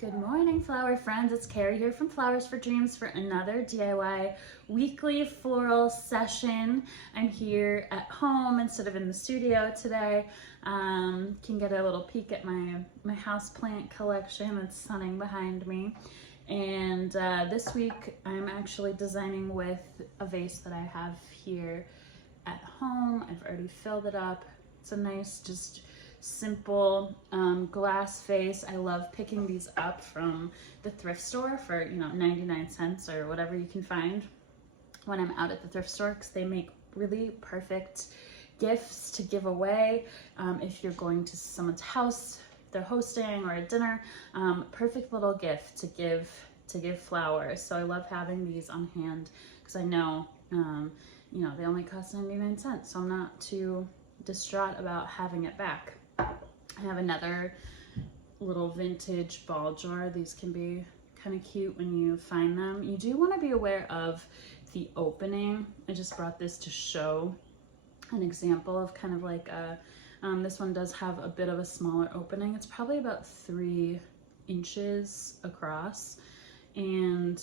Good morning, flower friends. It's Carrie here from Flowers for Dreams for another DIY weekly floral session. I'm here at home instead of in the studio today. Can get a little peek at my houseplant collection that's sunning behind me. And this week I'm actually designing with a vase that I have here at home. I've already filled it up. It's a nice, just simple glass vase. I love picking these up from the thrift store for 99 cents or whatever you can find when I'm out at the thrift store, because they make really perfect gifts to give away if you're going to someone's house, they're hosting, or a dinner. Perfect little gift to give flowers. So I love having these on hand because I know they only cost 99 cents, so I'm not too distraught about having it back. I have another little vintage ball jar. These can be kind of cute when you find them. You do want to be aware of the opening. I just brought this to show an example of kind of like this one does have a bit of a smaller opening. It's probably about 3 inches across, and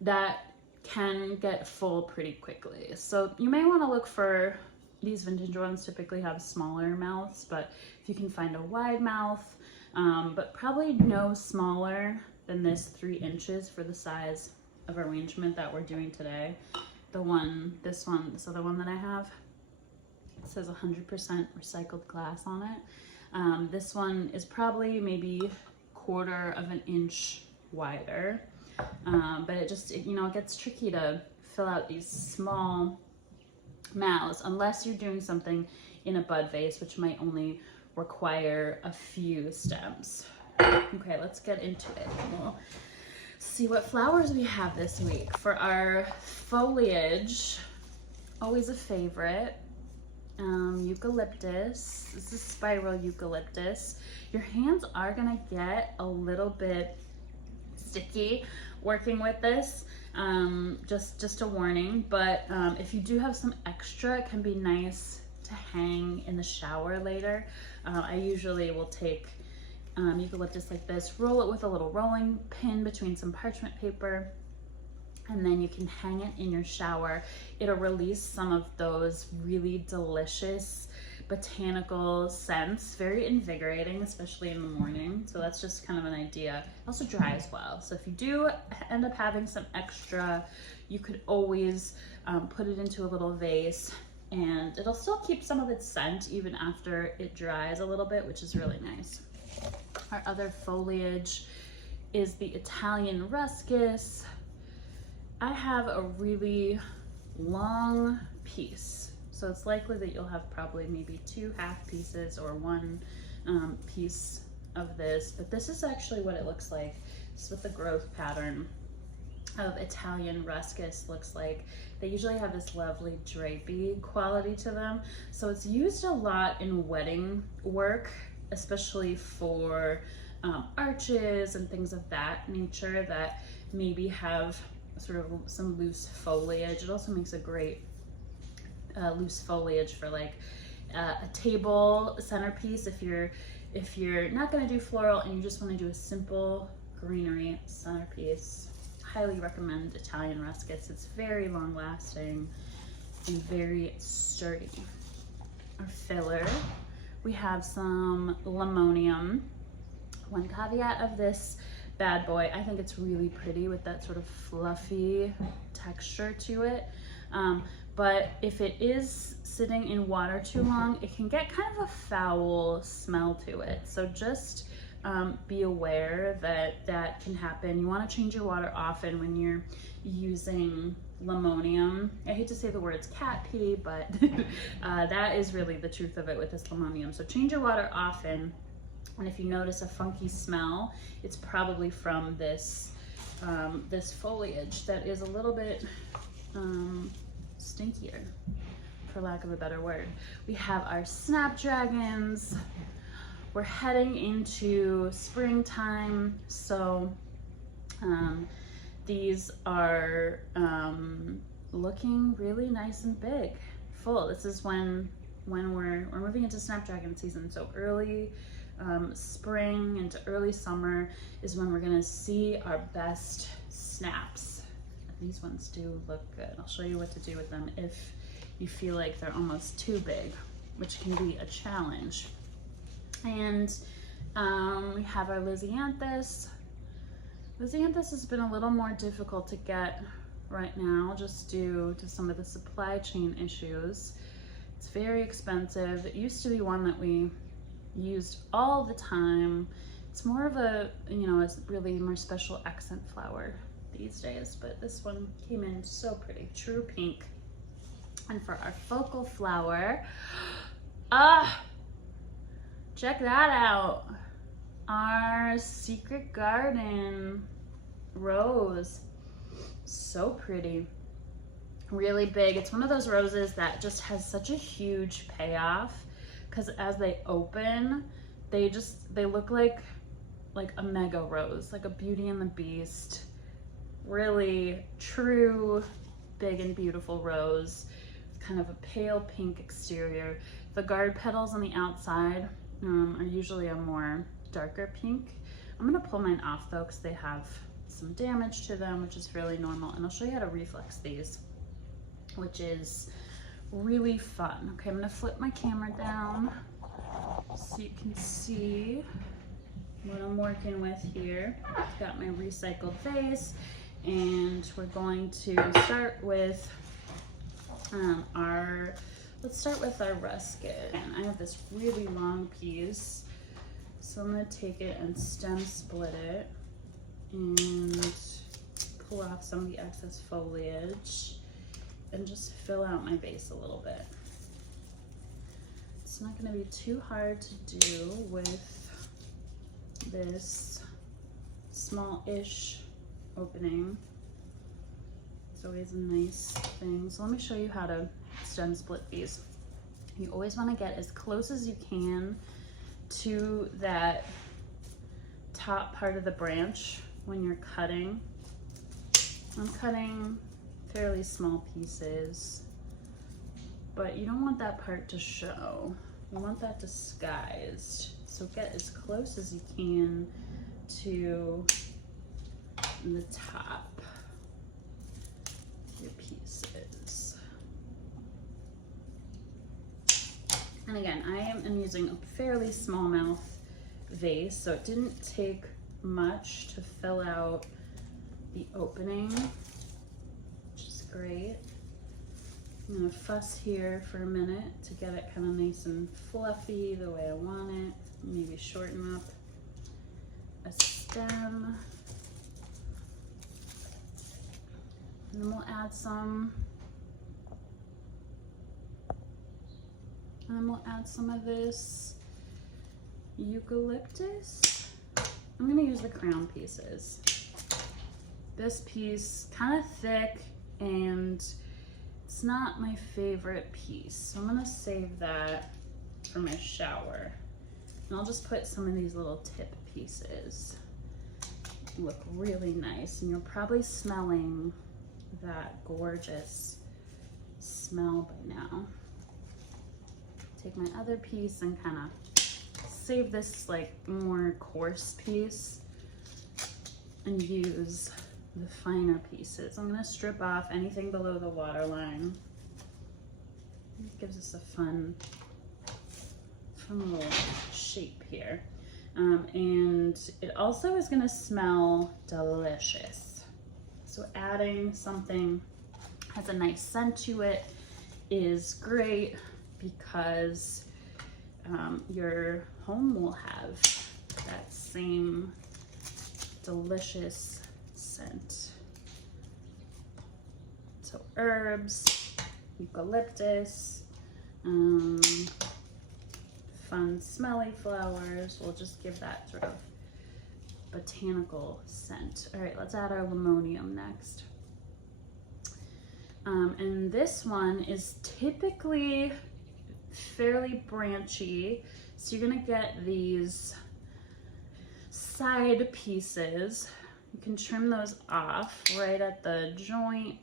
that can get full pretty quickly. So you may want to look for these vintage ones. Typically have smaller mouths, but if you can find a wide mouth, but probably no smaller than this 3 inches for the size of arrangement that we're doing today. This other one that I have, it says 100% recycled glass on it. This one is probably maybe 1/4 of an inch wider, but it gets tricky to fill out these small mouths unless you're doing something in a bud vase, which might only require a few stems. Okay, let's get into it. We'll see what flowers we have this week. For our foliage, always a favorite, eucalyptus. This is spiral eucalyptus. Your hands are gonna get a little bit sticky working with this. Just a warning, but if you do have some extra, it can be nice to hang in the shower later. I usually will take eucalyptus like this, roll it with a little rolling pin between some parchment paper, and then you can hang it in your shower. It'll release some of those really delicious botanical scents, very invigorating, especially in the morning. So that's just kind of an idea. It also dry as well. So if you do end up having some extra, you could always put it into a little vase, and it'll still keep some of its scent even after it dries a little bit, which is really nice. Our other foliage is the Italian Ruscus. I have a really long piece, so it's likely that you'll have probably maybe 2 half pieces or 1 piece of this, but this is actually what it looks like. This is what the growth pattern of Italian Ruscus looks like. They usually have this lovely drapey quality to them, so it's used a lot in wedding work, especially for arches and things of that nature that maybe have sort of some loose foliage. It also makes a great loose foliage for like a table centerpiece if you're not going to do floral and you just want to do a simple greenery centerpiece. Highly recommend Italian Ruscus. It's very long lasting and very sturdy. Our filler, we have some Limonium. One caveat of this bad boy, I think it's really pretty with that sort of fluffy texture to it. But if it is sitting in water too long, it can get kind of a foul smell to it. So just be aware that that can happen. You want to change your water often when you're using Limonium. I hate to say the words cat pee, but that is really the truth of it with this Limonium. So change your water often. And if you notice a funky smell, it's probably from this this foliage that is a little bit stinkier, for lack of a better word. We have our Snapdragons. We're heading into springtime, so these are looking really nice and big, full. This is when we're moving into Snapdragon season, so early spring into early summer is when we're gonna see our best snaps. These ones do look good. I'll show you what to do with them if you feel like they're almost too big, which can be a challenge. And we have our Lisianthus. Lisianthus has been a little more difficult to get right now just due to some of the supply chain issues. It's very expensive. It used to be one that we used all the time. It's more of a, you know, a really more special accent flower these days, but this one came in so pretty, true pink. And for our focal flower, check that out. Our Secret Garden rose. So pretty, really big. It's one of those roses that just has such a huge payoff because as they open, they look like a mega rose, like a Beauty and the Beast. Really true, big and beautiful rose. Kind of a pale pink exterior. The guard petals on the outside are usually a more darker pink. I'm gonna pull mine off though because they have some damage to them, which is really normal. And I'll show you how to reflex these, which is really fun. Okay, I'm gonna flip my camera down so you can see what I'm working with here. I've got my recycled vase, and we're going to start with let's start with our Ruscus. And I have this really long piece, so I'm gonna take it and stem split it and pull off some of the excess foliage and just fill out my base a little bit. It's not gonna be too hard to do with this small-ish opening. It's always a nice thing. So let me show you how to stem split these. You always want to get as close as you can to that top part of the branch when you're cutting. I'm cutting fairly small pieces, but you don't want that part to show. You want that disguised. So get as close as you can to the top of your pieces. And again, I am using a fairly small mouth vase, so it didn't take much to fill out the opening, which is great. I'm gonna fuss here for a minute to get it kind of nice and fluffy the way I want it. Maybe shorten up a stem. And then we'll add some, of this eucalyptus. I'm gonna use the crown pieces. This piece, kind of thick, and it's not my favorite piece, so I'm gonna save that for my shower. And I'll just put some of these little tip pieces. Look really nice, and you're probably smelling that gorgeous smell by now. Take my other piece and kind of save this like more coarse piece and use the finer pieces. I'm gonna strip off anything below the waterline. It gives us a fun little shape here. And it also is gonna smell delicious. So adding something has a nice scent to it is great because your home will have that same delicious scent. So herbs, eucalyptus, fun smelly flowers will just give that sort of botanical scent. All right, let's add our Limonium next. And this one is typically fairly branchy, so you're gonna get these side pieces. You can trim those off right at the joint.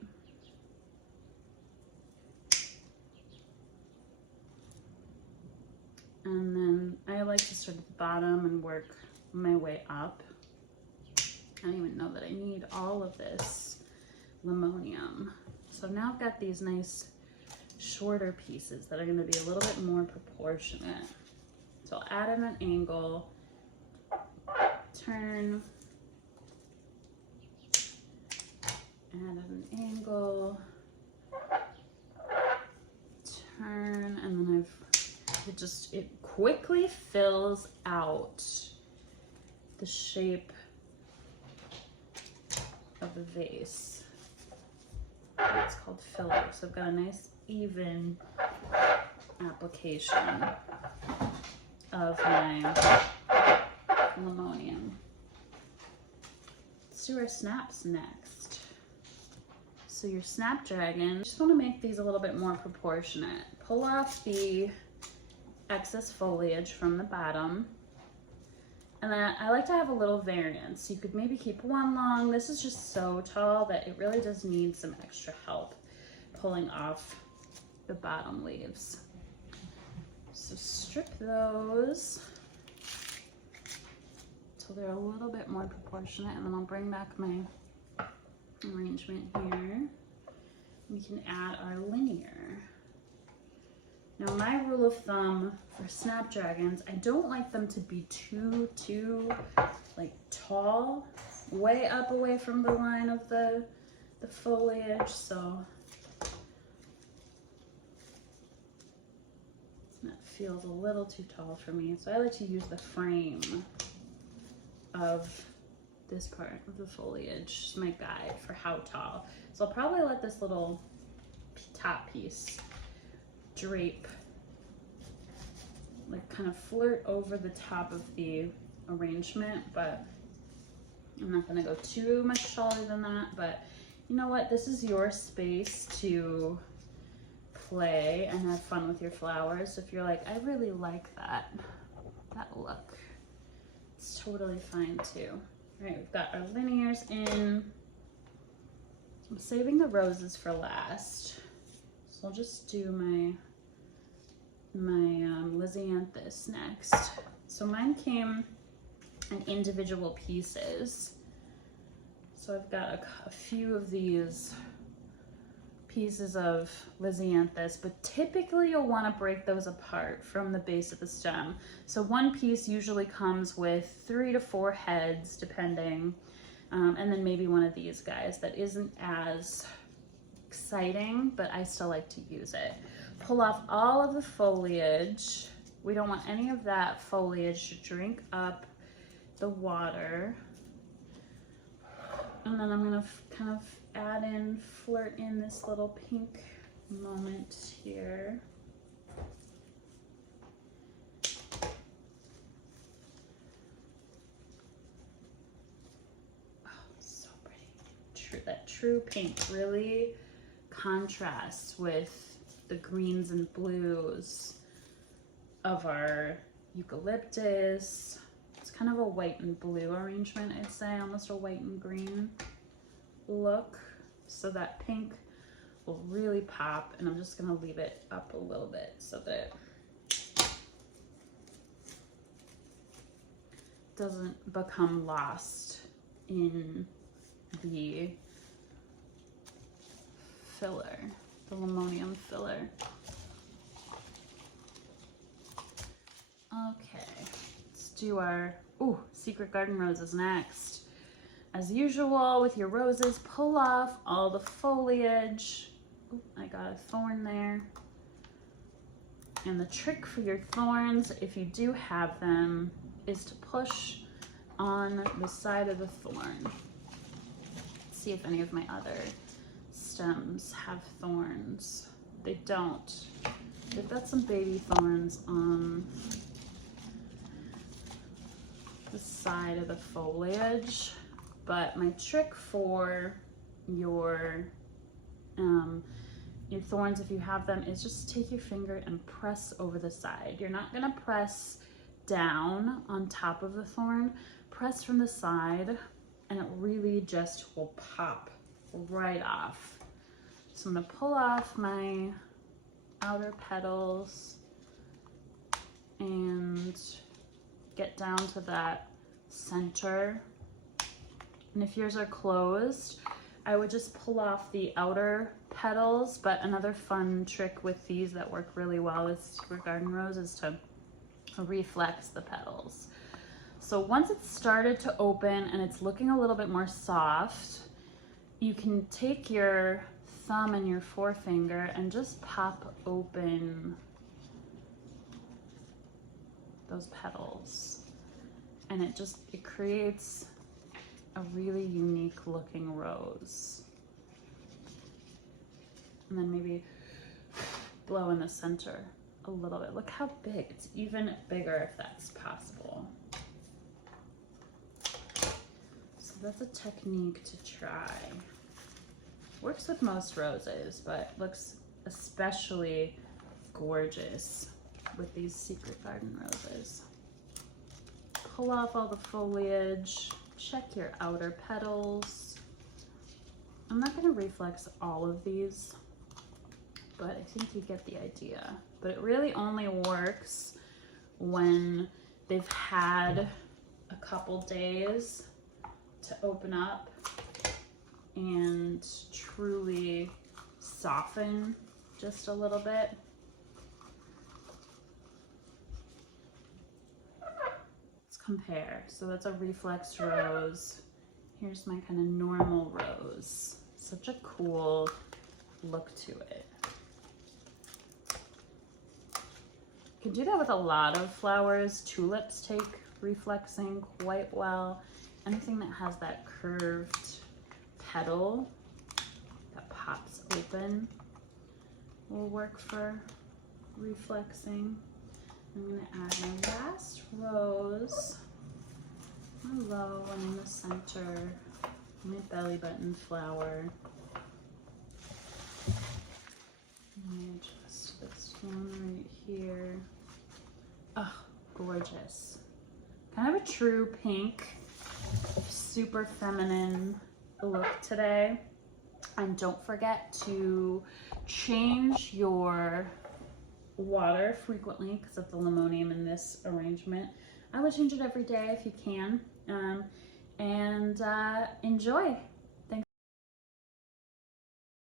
And then I like to start at the bottom and work my way up. I don't even know that I need all of this Limonium. So now I've got these nice shorter pieces that are going to be a little bit more proportionate. So I'll add in an angle, turn, add an angle, turn, and then it quickly fills out the shape of the vase. It's called filler. So I've got a nice even application of my Limonium. Let's do our snaps next. So your Snapdragon, you just want to make these a little bit more proportionate. Pull off the excess foliage from the bottom. And then I like to have a little variance. You could maybe keep one long. This is just so tall that it really does need some extra help pulling off the bottom leaves. So strip those till they're a little bit more proportionate, and then I'll bring back my arrangement here. We can add our linear. Now my rule of thumb for Snapdragons, I don't like them to be too like tall, way up away from the line of the foliage, so that feels a little too tall for me. So I like to use the frame of this part of the foliage as my guide for how tall. So I'll probably let this little top piece drape, like kind of flirt over the top of the arrangement, but I'm not gonna go too much taller than that. But you know what, this is your space to play and have fun with your flowers. If you're like, I really like that look, it's totally fine too. All right, we've got our linears in. I'm saving the roses for last. So I'll just do my Lisianthus next. So mine came in individual pieces. So I've got a few of these pieces of Lisianthus, but typically you'll want to break those apart from the base of the stem. So one piece usually comes with 3 to 4 heads, depending, and then maybe one of these guys that isn't as exciting, but I still like to use it. Pull off all of the foliage. We don't want any of that foliage to drink up the water. And then I'm gonna kind of flirt in this little pink moment here. Oh, so pretty. That true pink really contrasts with the greens and blues of our eucalyptus. It's kind of a white and blue arrangement, I'd say, almost a white and green look. So that pink will really pop, and I'm just gonna leave it up a little bit so that it doesn't become lost in the filler, the Limonium filler. Okay, let's do our, Secret Garden roses next. As usual with your roses, pull off all the foliage. Ooh, I got a thorn there. And the trick for your thorns, if you do have them, is to push on the side of the thorn. Let's see if any of my other stems have thorns. They don't. They've got some baby thorns on the side of the foliage. But my trick for your thorns, if you have them, is just take your finger and press over the side. You're not gonna press down on top of the thorn. Press from the side, and it really just will pop right off. So I'm gonna pull off my outer petals and get down to that center. And if yours are closed, I would just pull off the outer petals. But another fun trick with these that work really well is for garden rose is to reflex the petals. So once it's started to open and it's looking a little bit more soft, you can take your thumb and your forefinger and just pop open those petals. And it creates a really unique looking rose. And then maybe blow in the center a little bit. Look how big, it's even bigger if that's possible. So that's a technique to try. Works with most roses, but looks especially gorgeous with these secret garden roses. Pull off all the foliage, check your outer petals. I'm not going to reflex all of these, but I think you get the idea. But it really only works when they've had a couple days to open up and truly soften just a little bit. Let's compare. So that's a reflex rose. Here's my kind of normal rose. Such a cool look to it. You can do that with a lot of flowers. Tulips take reflexing quite well. Anything that has that curved petal that pops open will work for reflexing. I'm going to add my last rose, my low one in the center, my belly button flower. And just this one right here. Oh, gorgeous. Kind of a true pink, super feminine look today. And don't forget to change your water frequently because of the limonium in this arrangement. I would change it every day if you can. And enjoy.